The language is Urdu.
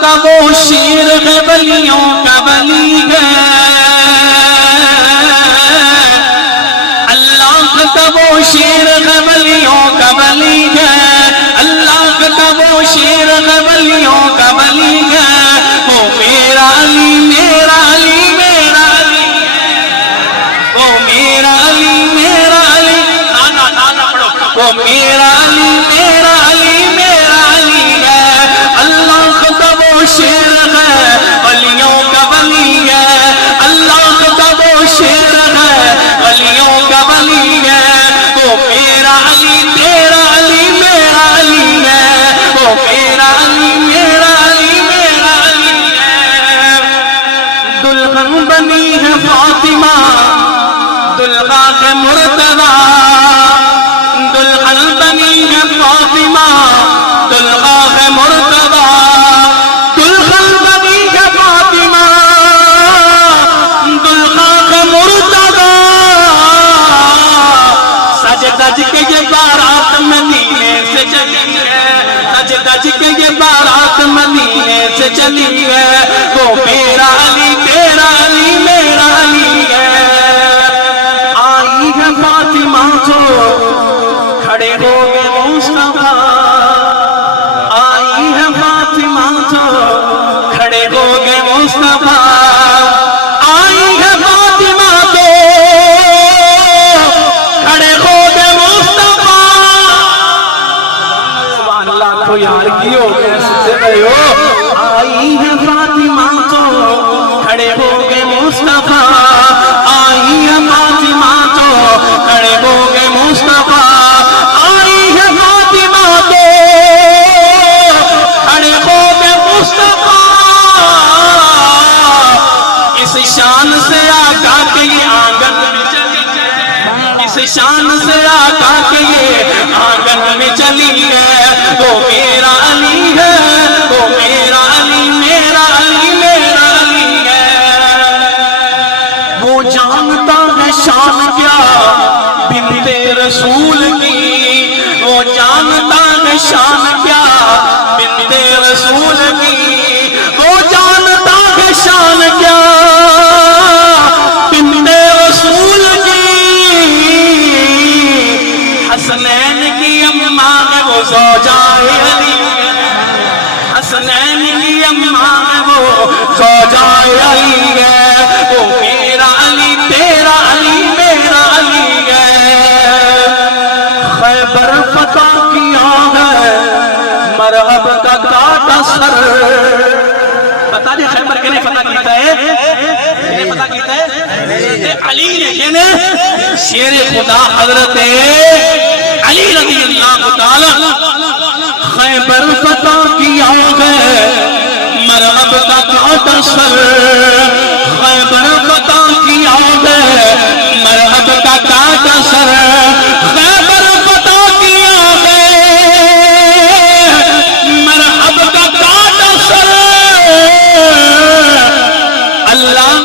کا وہ شیر ہے ولیوں کا ولی ہے، اللہ کا وہ شیر ہے ولیوں کا ولی ہے، اللہ کا وہ شیر ہے ولیوں کا ولی ہے، وہ میرا علی میرا علی میرا علی ہے، وہ میرا علی میرا علی، نانا پڑھو، وہ میرا علی میرا علی میرا علی ہے، اللہ کا وہ شیر ہے ولیوں کا ولی ہے، اللہ کا وہ شیر ہے ولیوں کا ولی ہے، وہ میرا علی تیرا علی میرا علی ہے، وہ میرا علی میرا علی میرا علی ہے، دلہن بنی ہے فاطمہ دلہا ہے مرتضیٰ، دلہن بنی ہے فاطمہ دلہا ہے مرتضیٰ، دلہن بنی ہے فاطمہ دلہا ہے مرتضیٰ، سج دج کے یہ بارات مدینے سے چلی ہے، سج دج کے یہ بارات مدینے سے چلی ہے، وہ میرا علی تیرا علی میرا علی ہے، آئی ہے فاطمہ تو کھڑے ہو گئے مصطفیٰ، آئی ہے فاطمہ تو کھڑے ہو گئے مصطفیٰ، آئی ہے فاطمہ تو کھڑے ہو گئے مصطفیٰ، سبحان اللہ کو یار کی ہو گئے سچے بھائی ہو، آئی ہے فاطمہ تو کھڑے ہو گئے مصطفیٰ، آئی ہے فاطمہ تو کھڑے ہو گئے مصطفیٰ، آئی ہے فاطمہ تو کھڑے ہو گئے مصطفیٰ، اس شان سے آقا کے یہ آنگن میں چلی ہے، اس شان سے آقا کے یہ آنگن میں چلی ہے، وہ میرا علی ہے، وہ میرا علی میرا علی میرا علی ہے، وہ جانتا ہے شان کیا بنت رسول کی، وہ جانتا ہے شان کیا بنت رسول کی، وہ جانتا ہے شان کیا بنت رسول کی، حسنین کی اماں ہے وہ زوجائے علی، حسنین کی اماں ہے وہ زوجائے علی ہے، وہ میرا علی تیرا علی میرا علی ہے، خیبر فتح کیا ہے مرحب کا کاٹا سر، بتا دیں خیبر کہنے فتح کیتا ہے، کہنے فتح کیتا ہے حضرت علی نے، کہنے شیر خدا حضرت علی رضی اللہ تعالی، خیبر فتح کیا ہے مرحب کا کاٹا سر،